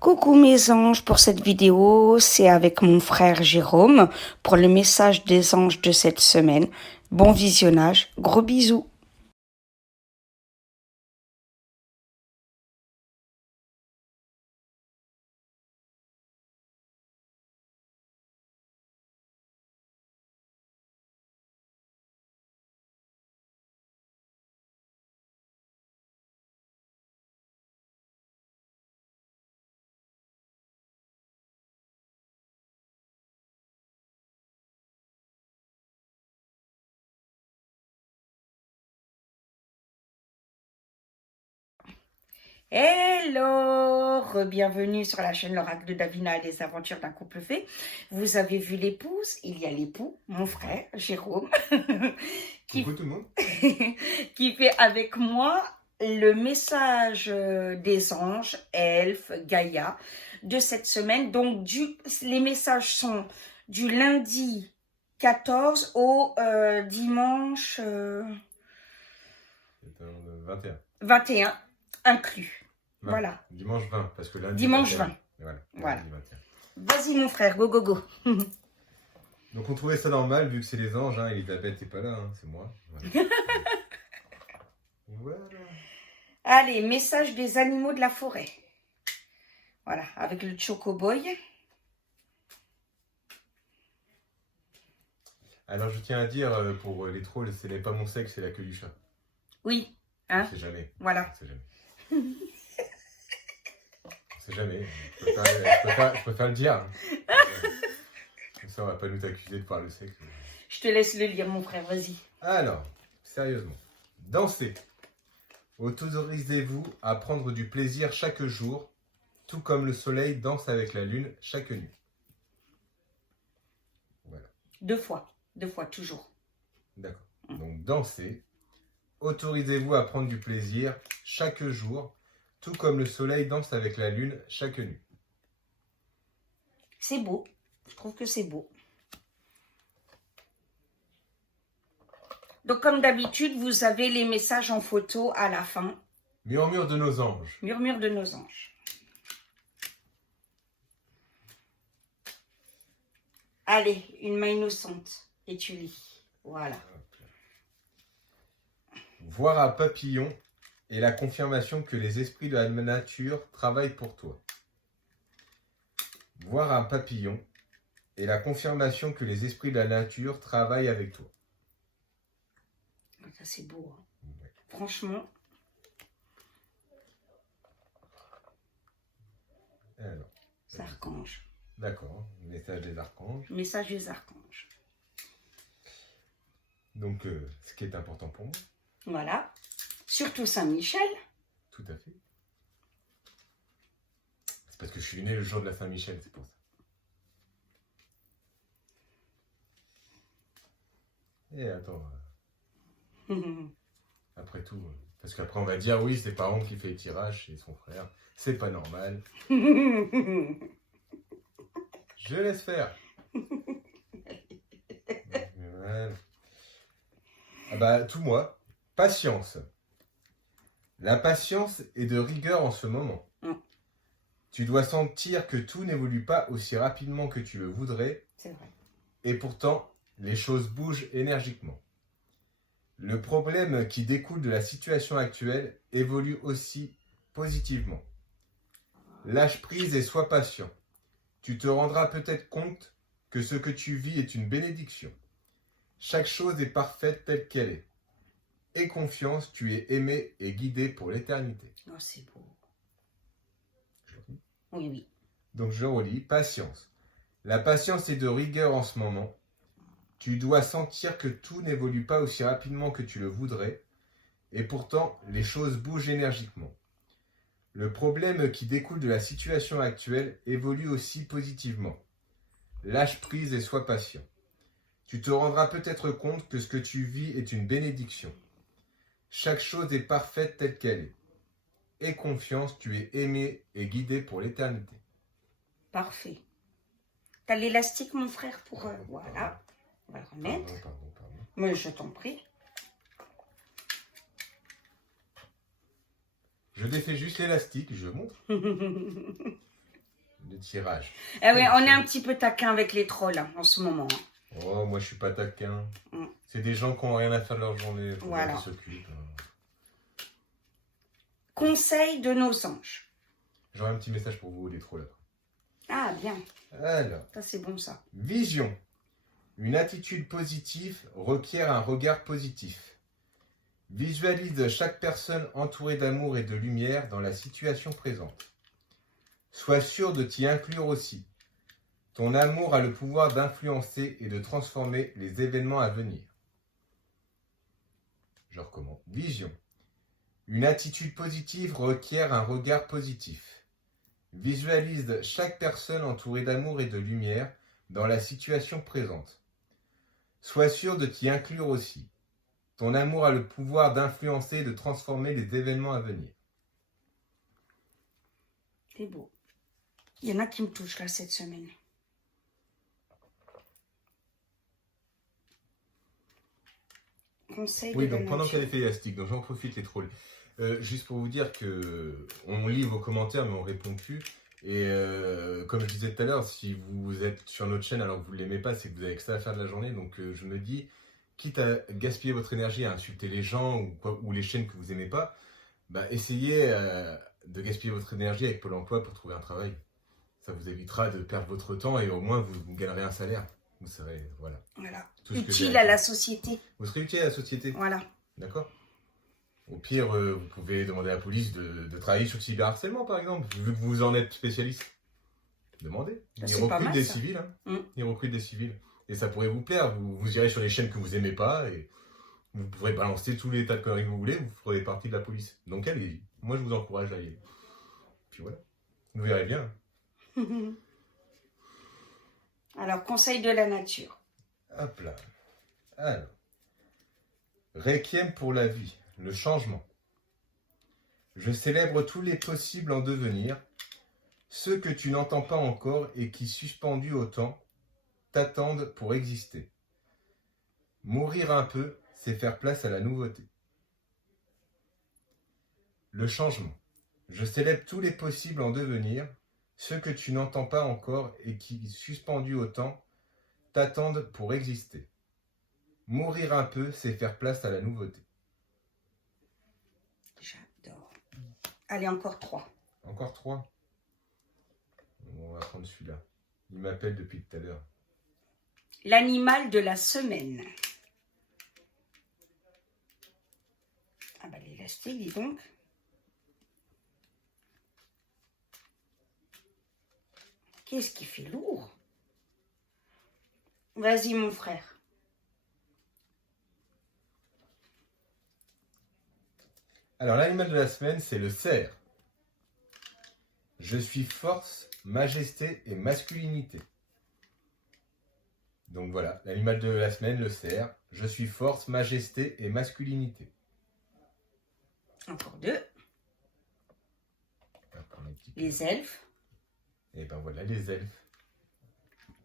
Coucou mes anges, pour cette vidéo, c'est avec mon frère Jérôme pour le message des anges de cette semaine. Bon visionnage, gros bisous. Hello, bienvenue sur la chaîne L'Oracle de Davina et les aventures d'un couple fait. Vous avez vu l'épouse, il y a l'époux, mon frère Jérôme, qui, Coucou tout le monde. qui fait avec moi le message des anges, elfes, Gaïa de cette semaine. Donc les messages sont du lundi 14 au dimanche 21 inclus. 20. Voilà. Dimanche 20, parce que lundi Dimanche 21. 20. Voilà. Voilà. Vas-y mon frère, go go go. Donc on trouvait ça normal vu que c'est les anges, hein, Elisabeth n'est pas là, hein, c'est moi. Voilà. Voilà. Allez, message des animaux de la forêt. Voilà, avec le chocoboy. Alors je tiens à dire pour les trolls, ce n'est pas mon sexe, c'est la queue du chat. Oui, hein. On sait jamais. Voilà. On sait jamais. On sait jamais. Je préfère le dire. Hein. Comme ça on va pas nous accuser de voir le sexe. Je te laisse le lire mon frère, vas-y. Alors, sérieusement. Dansez. Autorisez-vous à prendre du plaisir chaque jour, tout comme le soleil danse avec la lune chaque nuit. Voilà. Deux fois, toujours. D'accord. Donc dansez. Autorisez-vous à prendre du plaisir chaque jour, tout comme le soleil danse avec la lune chaque nuit. C'est beau. Je trouve que c'est beau. Donc, comme d'habitude, vous avez les messages en photo à la fin. Murmure de nos anges. Murmure de nos anges. Allez, une main innocente. Et tu lis. Voilà. Voir un papillon est la confirmation que les esprits de la nature travaillent pour toi. Voir un papillon est la confirmation que les esprits de la nature travaillent avec toi. Ça, c'est beau. Hein. Ouais. Franchement. Alors, archanges. D'accord. Message des archanges. Message des archanges. Donc, ce qui est important pour moi. Voilà. Surtout Saint-Michel. Tout à fait. C'est parce que je suis né le jour de la Saint-Michel, c'est pour ça. Et attends. Après tout, parce qu'après on va dire oui, c'est pas Ron qui fait le tirage, c'est son frère. C'est pas normal. Je laisse faire. Voilà. Ah bah, tout moi. Patience. La patience est de rigueur en ce moment. Tu dois sentir que tout n'évolue pas aussi rapidement que tu le voudrais. C'est vrai. Et pourtant, les choses bougent énergiquement. Le problème qui découle de la situation actuelle évolue aussi positivement. Lâche prise et sois patient. Tu te rendras peut-être compte que ce que tu vis est une bénédiction. Chaque chose est parfaite telle qu'elle est. Aie confiance, tu es aimé et guidé pour l'éternité. Oh, c'est beau. Oui, oui. Donc je relis, patience. La patience est de rigueur en ce moment. Tu dois sentir que tout n'évolue pas aussi rapidement que tu le voudrais, et pourtant les choses bougent énergiquement. Le problème qui découle de la situation actuelle évolue aussi positivement. Lâche prise et sois patient. Tu te rendras peut-être compte que ce que tu vis est une bénédiction. Chaque chose est parfaite telle qu'elle est. Aie confiance, tu es aimé et guidé pour l'éternité. Parfait. T'as l'élastique, mon frère, pour... voilà. On va le remettre. Pardon. Mais je t'en prie. Je défais juste l'élastique, je montre. de tirage. Ah oui, on est un petit peu taquin avec les trolls hein, en ce moment. Oh, moi je suis pas taquin. Mm. C'est des gens qui n'ont rien à faire de leur journée. Faut Voilà. qu'ils s'occupent. Conseil de nos anges. J'aurai un petit message pour vous, les trolls. Ah, bien. Alors, Ça, c'est bon, ça. vision. Une attitude positive requiert un regard positif. Visualise chaque personne entourée d'amour et de lumière dans la situation présente. Sois sûr de t'y inclure aussi. Ton amour a le pouvoir d'influencer et de transformer les événements à venir. Je recommence. Vision. Une attitude positive requiert un regard positif. Visualise chaque personne entourée d'amour et de lumière dans la situation présente. Sois sûr de t'y inclure aussi. Ton amour a le pouvoir d'influencer et de transformer les événements à venir. C'est beau. Il y en a qui me touchent là cette semaine. Conseil Oui, de la donc pendant nature. qu'elle est fait élastique, donc j'en profite les trolls. Juste pour vous dire que on lit vos commentaires mais on répond plus. Et comme je disais tout à l'heure, si vous êtes sur notre chaîne alors que vous ne l'aimez pas, c'est que vous avez que ça à faire de la journée. Donc je me dis, quitte à gaspiller votre énergie à insulter les gens ou les chaînes que vous n'aimez pas, bah, essayez de gaspiller votre énergie avec Pôle emploi pour trouver un travail. Ça vous évitera de perdre votre temps et au moins vous gagnerez un salaire. Vous serez, voilà. Voilà. Tout ce que Utile j'ai à à la dire. société. Vous serez utile à la société. Voilà. D'accord. Au pire, vous pouvez demander à la police de travailler sur le cyberharcèlement, par exemple, vu que vous en êtes spécialiste. Demandez. Ça, Ils c'est pas recrutent mal, des ça. civils. Hein. Mm. Ils recrutent des civils. Et ça pourrait vous plaire. Vous irez sur les chaînes que vous aimez pas et vous pourrez balancer tous les tas de conneries que vous voulez. Vous ferez partie de la police. Donc allez-y. Moi, je vous encourage à y aller. Puis voilà. Vous verrez bien. Alors, conseil de la nature. Hop là. Alors. Requiem pour la vie. Le changement. Je célèbre tous les possibles en devenir, ceux que tu n'entends pas encore et qui, suspendus au temps, t'attendent pour exister. Mourir un peu, c'est faire place à la nouveauté. Le changement. Je célèbre tous les possibles en devenir, ceux que tu n'entends pas encore et qui, suspendus au temps, t'attendent pour exister. Mourir un peu, c'est faire place à la nouveauté. J'adore. Allez, encore 3. Encore 3. On va prendre celui-là. Il m'appelle depuis tout à l'heure. L'animal de la semaine. Ah bah l'élastique, dis donc. Qu'est-ce qui fait lourd? Vas-y mon frère. Alors, l'animal de la semaine, c'est le cerf. Je suis force, majesté et masculinité. Donc voilà, l'animal de la semaine, le cerf. Je suis force, majesté et masculinité. Encore 2. On va prendre un petit peu. Les elfes. Et ben voilà, les elfes.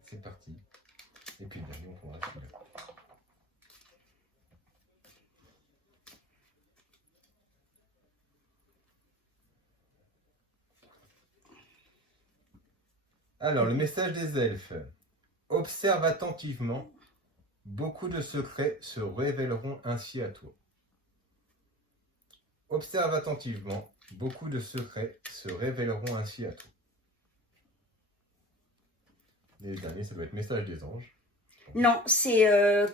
C'est parti. Et puis le dernier, on prendra celui-là. Alors, le message des elfes. Observe attentivement. Beaucoup de secrets se révéleront ainsi à toi. Observe attentivement. Beaucoup de secrets se révéleront ainsi à toi. Et le dernier, ça doit être message des anges. Non, c'est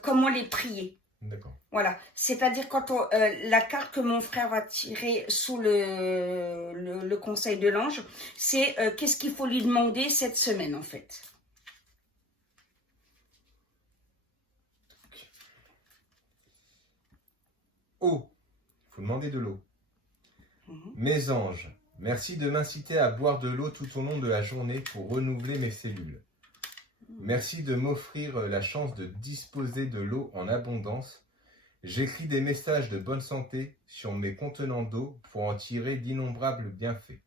comment les prier. D'accord. Voilà, c'est-à-dire quand la carte que mon frère va tirer sous le conseil de l'ange, c'est qu'est-ce qu'il faut lui demander cette semaine en fait. Eau. Il faut demander de l'eau. Mhm. Mes anges, merci de m'inciter à boire de l'eau tout au long de la journée pour renouveler mes cellules. Merci de m'offrir la chance de disposer de l'eau en abondance. J'écris des messages de bonne santé sur mes contenants d'eau pour en tirer d'innombrables bienfaits.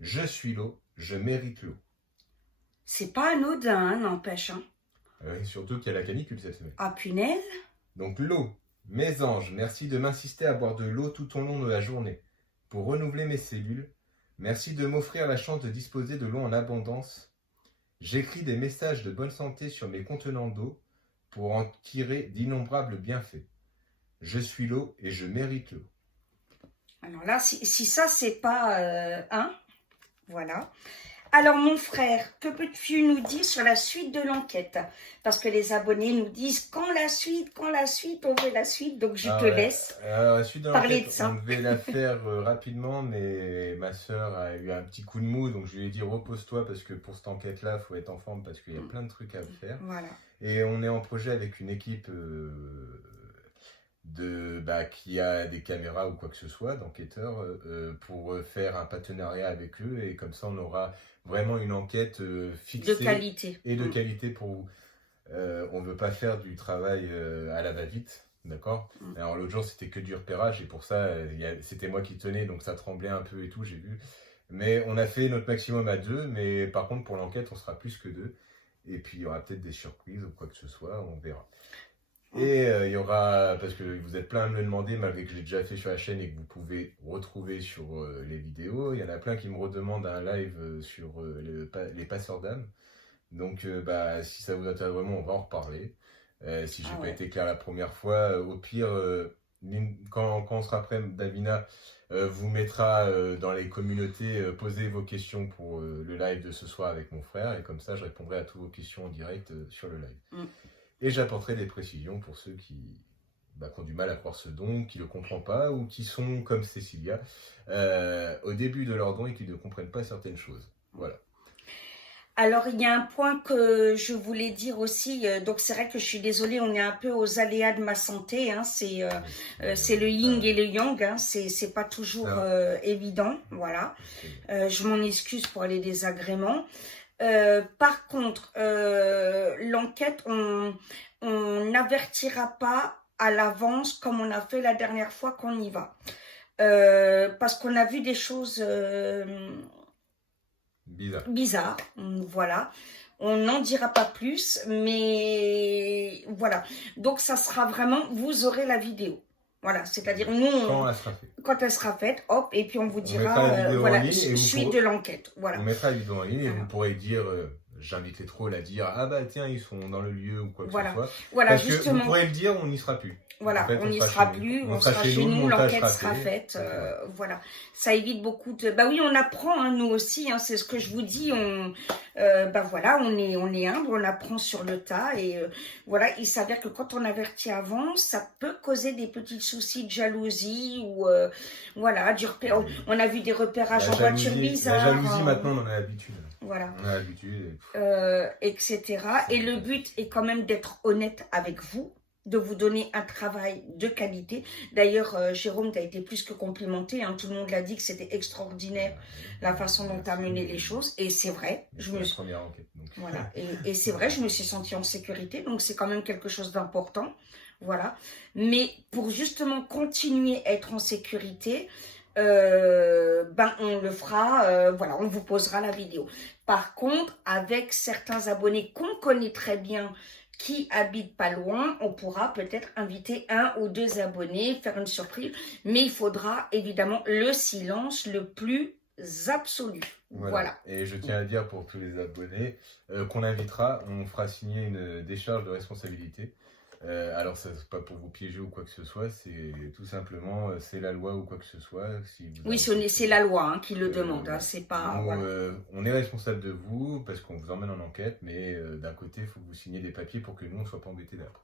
Je suis l'eau, je mérite l'eau. C'est pas anodin, hein, n'empêche. Hein. Surtout qu'il y a la canicule cette semaine. Ah punaise. Donc l'eau. Mes anges, merci de m'insister à boire de l'eau tout au long de la journée pour renouveler mes cellules. Merci de m'offrir la chance de disposer de l'eau en abondance. J'écris des messages de bonne santé sur mes contenants d'eau pour en tirer d'innombrables bienfaits. Je suis l'eau et je mérite l'eau. Alors là, si ça, c'est pas voilà. Alors, mon frère, que peux-tu nous dire sur la suite de l'enquête? Parce que les abonnés nous disent quand la suite, on veut la suite. Donc, je te laisse la suite de parler de l'enquête, ça. on devait la faire rapidement, mais ma soeur a eu un petit coup de mou, donc je lui ai dit repose-toi parce que pour cette enquête-là, il faut être en forme parce qu'il y a plein de trucs à faire. Voilà. Et on est en projet avec une équipe qui a des caméras ou quoi que ce soit, d'enquêteurs, pour faire un partenariat avec eux. Et comme ça, on aura vraiment une enquête fixée De qualité. et de qualité pour vous. On ne veut pas faire du travail à la va-vite, d'accord? Alors l'autre jour, c'était que du repérage et pour ça, c'était moi qui tenais, donc ça tremblait un peu et tout, j'ai vu. Mais on a fait notre maximum à 2, mais par contre, pour l'enquête, on sera plus que 2. Et puis, il y aura peut-être des surprises ou quoi que ce soit, on verra. Et il y aura, parce que vous êtes plein à me le demander, malgré que je l'ai déjà fait sur la chaîne et que vous pouvez retrouver sur les vidéos, il y en a plein qui me redemandent un live sur les passeurs d'âme. Donc, si ça vous intéresse vraiment, on va en reparler. Si j'ai pas été clair la première fois, au pire, quand on sera prêt, Davina vous mettra dans les communautés, posez vos questions pour le live de ce soir avec mon frère, et comme ça, je répondrai à toutes vos questions en direct sur le live. Et j'apporterai des précisions pour ceux qui ont du mal à croire ce don, qui ne le comprennent pas, ou qui sont comme Cécilia, au début de leur don et qui ne comprennent pas certaines choses. Voilà. Alors, il y a un point que je voulais dire aussi. Donc, c'est vrai que je suis désolée, on est un peu aux aléas de ma santé. Hein, c'est le yin et le yang. Hein, c'est pas toujours évident. Voilà. Je m'en excuse pour les désagréments. Par contre, l'enquête, on n'avertira pas à l'avance comme on a fait la dernière fois qu'on y va. Parce qu'on a vu des choses bizarres. Voilà. On n'en dira pas plus, mais voilà. Donc, ça sera vraiment, vous aurez la vidéo. Voilà, c'est-à-dire nous, quand elle sera faite, hop, et puis on vous dira, voilà, suite de l'enquête. Voilà. On mettra la vidéo en ligne et vous pourrez dire, j'invite les trolls à dire, ah bah tiens, ils sont dans le lieu ou quoi que ce soit. Voilà, parce justement. que vous pourrez le dire, on n'y sera plus. Voilà, en fait, on n'y sera plus, on sera chez nous, l'enquête sera faite. Voilà, ça évite beaucoup de... Bah oui, on apprend, hein, nous aussi, hein, c'est ce que je vous dis. Voilà, on est humble, on apprend sur le tas. Et voilà, il s'avère que quand on avertit avant, ça peut causer des petits soucis de jalousie ou voilà, du repère. On a vu des repérages en voiture bizarres. La jalousie, maintenant, on en a l'habitude. Voilà. On a l'habitude. Etc. Et le but est quand même d'être honnête avec vous, de vous donner un travail de qualité. D'ailleurs, Jérôme, tu as été plus que complimenté. Hein. Tout le monde l'a dit que c'était extraordinaire la façon dont tu as mené les choses. Et c'est vrai. Première enquête, donc. Voilà. Et c'est vrai, je me suis sentie en sécurité. Donc, c'est quand même quelque chose d'important. Voilà. Mais pour justement continuer à être en sécurité, on le fera. Voilà, on vous posera la vidéo. Par contre, avec certains abonnés qu'on connaît très bien, qui habitent pas loin, on pourra peut-être inviter 1 ou 2 abonnés, faire une surprise, mais il faudra évidemment le silence le plus absolu. Voilà. Et je tiens à dire pour tous les abonnés qu'on invitera, on fera signer une décharge de responsabilité. Alors, ça c'est pas pour vous piéger ou quoi que ce soit, c'est tout simplement, c'est la loi ou quoi que ce soit. Oui, c'est la loi hein, qui le demande, hein, c'est pas... on est responsable de vous parce qu'on vous emmène en enquête, mais d'un côté, il faut que vous signiez des papiers pour que nous, on ne soit pas embêtés d'après.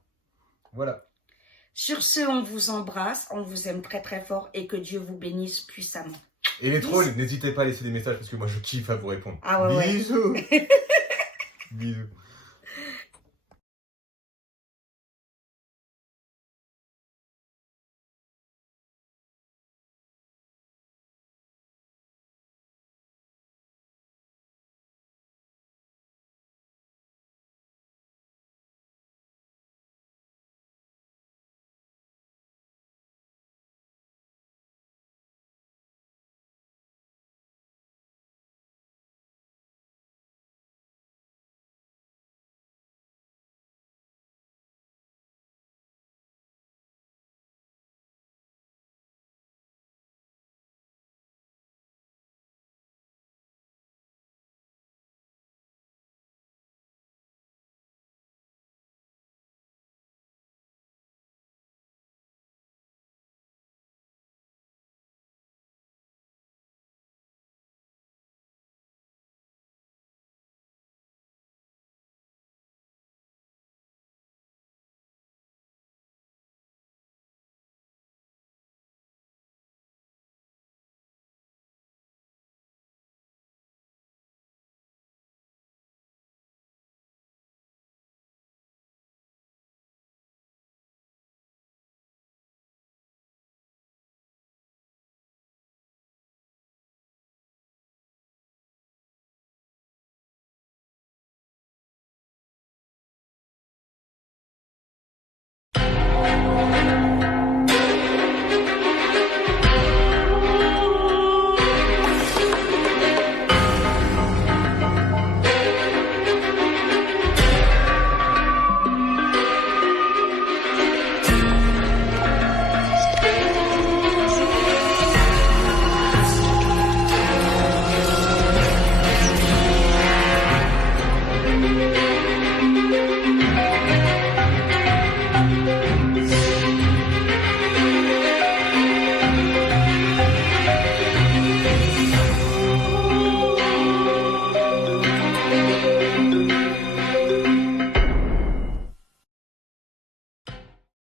Voilà. Sur ce, on vous embrasse, on vous aime très très fort et que Dieu vous bénisse puissamment. Et les trolls, n'hésitez pas à laisser des messages parce que moi, je kiffe à vous répondre. Ah ouais. Bisous. Bisous.